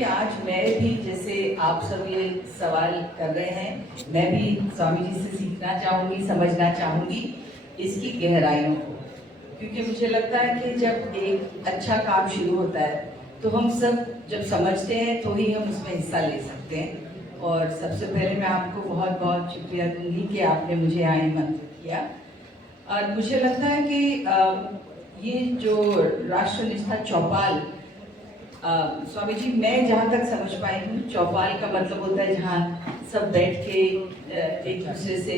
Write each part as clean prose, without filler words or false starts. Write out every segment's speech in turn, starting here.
कि आज मैं भी, जैसे आप सब ये सवाल कर रहे हैं, मैं भी स्वामी जी से सीखना चाहूँगी, समझना चाहूँगी इसकी गहराइयों को। क्योंकि मुझे लगता है कि जब एक अच्छा काम शुरू होता है तो हम सब जब समझते हैं तो ही हम उसमें हिस्सा ले सकते हैं। और सबसे पहले मैं आपको बहुत बहुत शुक्रिया दूंगी कि आपने मुझे यहाँ आमंत्रित किया। और मुझे लगता है कि ये जो राष्ट्रनिष्ठा चौपाल, स्वामी जी, मैं जहाँ तक समझ पाई हूँ, चौपाल का मतलब होता है जहाँ सब बैठ के एक दूसरे से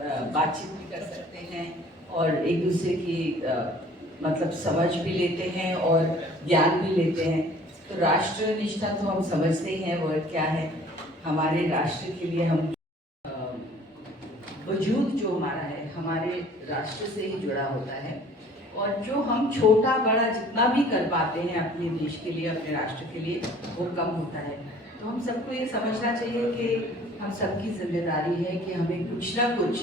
बातचीत भी कर सकते हैं और एक दूसरे की मतलब समझ भी लेते हैं और ज्ञान भी लेते हैं। तो राष्ट्र निष्ठा तो हम समझते ही हैं वर्ड क्या है। हमारे राष्ट्र के लिए हम वजूद जो हमारा है हमारे राष्ट्र से ही जुड़ा होता है। और जो हम छोटा बड़ा जितना भी कर पाते हैं अपने देश के लिए, अपने राष्ट्र के लिए, वो कम होता है। तो हम सबको ये समझना चाहिए कि हम सबकी जिम्मेदारी है कि हमें कुछ ना कुछ,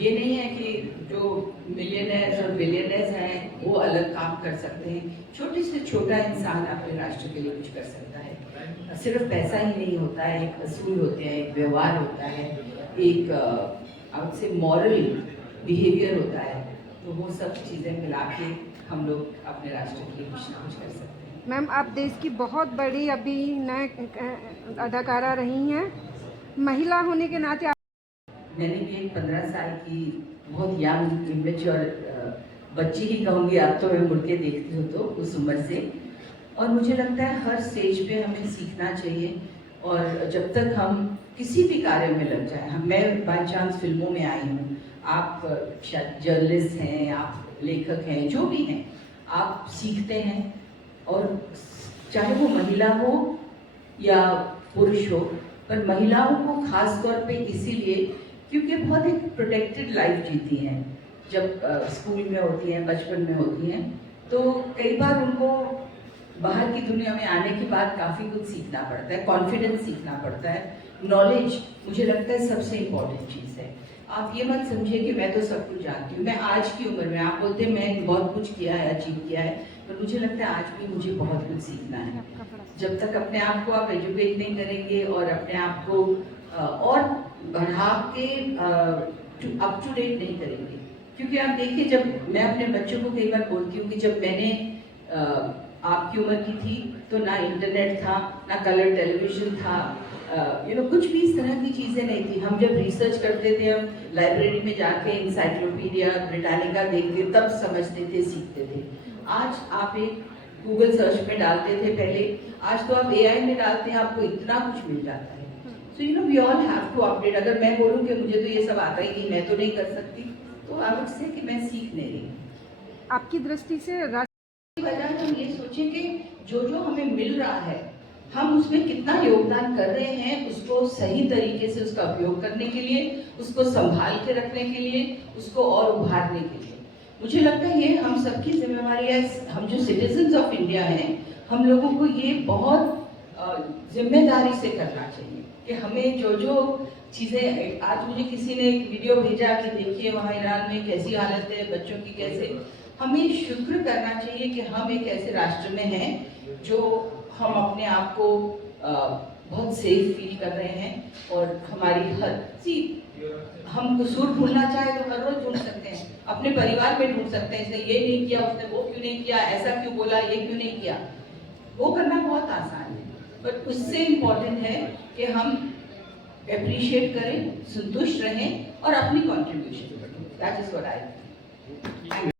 ये नहीं है कि जो मिलियनर्स और बिलियनर्स हैं वो अलग काम कर सकते हैं। छोटे से छोटा इंसान अपने राष्ट्र के लिए कुछ कर सकता है। सिर्फ पैसा ही नहीं होता है, एक असूल होते हैं, एक व्यवहार होता है, एक से मॉरल बिहेवियर होता है। तो वो सब चीज़ें मिला के हम लोग अपने राष्ट्र के लिए कुछ ना कुछ कर सकते हैं। मैम, आप देश की बहुत बड़ी अभी नए अदाकारा रही हैं, महिला होने के नाते मैंने भी एक 15 साल की बहुत यंग इमेच्योर बच्ची ही कहूँगी, अब तो मैं मुड़ के देखती हूँ तो उस उम्र से। और मुझे लगता है हर स्टेज पे हमें सीखना चाहिए। और जब तक हम किसी भी कार्य में लग जाए, मैं बाई चांस फिल्मों में आई हूँ, आप शायद जर्नलिस्ट हैं, आप लेखक हैं, जो भी हैं, आप सीखते हैं। और चाहे वो महिला हो या पुरुष हो, पर महिलाओं को खास तौर पे इसीलिए क्योंकि बहुत एक प्रोटेक्टेड लाइफ जीती हैं। जब स्कूल में होती हैं, बचपन में होती हैं, तो कई बार उनको बाहर की दुनिया में आने के बाद काफ़ी कुछ सीखना पड़ता है, कॉन्फिडेंस सीखना पड़ता है, नॉलेज मुझे लगता है सबसे इम्पोर्टेंट चीज़ है। आप ये मत समझिए कि मैं तो सब कुछ जानती हूँ। मैं आज की उम्र में, आप बोलते हैं मैं बहुत कुछ किया है, अचीव किया है, पर मुझे लगता है आज भी मुझे बहुत कुछ सीखना है। जब तक अपने आप को आप एजुकेट नहीं करेंगे और अपने आप को और बढ़ा के अप टू डेट नहीं करेंगे। क्योंकि आप देखिए, जब मैं अपने बच्चों को कई बार बोलती हूँ कि जब मैंने आपकी उम्र की थी तो ना इंटरनेट था, ना कलर टेलीविजन था, कुछ भी इस तरह की चीज़ें नहीं थी। हम जब रिसर्च करते थे, हम लाइब्रेरी में जाके इंसाइक्लोपीडिया ब्रिटानिका देख के तब समझते थे, सीखते थे। आज आप एक गूगल सर्च में डालते थे पहले, आज तो आप एआई में डालते हैं, आपको इतना कुछ मिल जाता है। So we all have to update. अगर मैं बोलूँ कि मुझे तो ये सब आता ही नहीं, मैं तो नहीं कर सकती, तो आई वुड से कि मैं सीख नहीं रही। आपकी दृष्टि से वजह हम ये सोचें कि जो जो हमें मिल रहा है हम उसमें कितना योगदान कर रहे हैं, उसको सही तरीके से उसका उपयोग करने के लिए, उसको संभाल के रखने के लिए, उसको और उभारने के लिए। मुझे लगता है ये हम सबकी जिम्मेवारी है। हम जो सिटीजन्स ऑफ इंडिया हैं, हम लोगों को ये बहुत जिम्मेदारी से करना चाहिए कि हमें जो जो चीज़ें, आज मुझे किसी ने एक वीडियो भेजा कि देखिए वहाँ ईरान में कैसी हालत है बच्चों की, कैसे, हमें शुक्र करना चाहिए कि हम एक ऐसे राष्ट्र में हैं जो हम अपने आप को बहुत सेफ फील कर रहे हैं। और हमारी हर हम कसूर ढूंढना चाहे तो हर रोज ढूंढ सकते हैं, अपने परिवार में ढूंढ सकते हैं। इसने ये नहीं किया, उसने वो क्यों नहीं किया, ऐसा क्यों बोला, ये क्यों नहीं किया। वो करना बहुत आसान है, पर उससे इम्पोर्टेंट है कि हम अप्रिशिएट करें, संतुष्ट रहें और अपनी कॉन्ट्रीब्यूशन करें। That is what I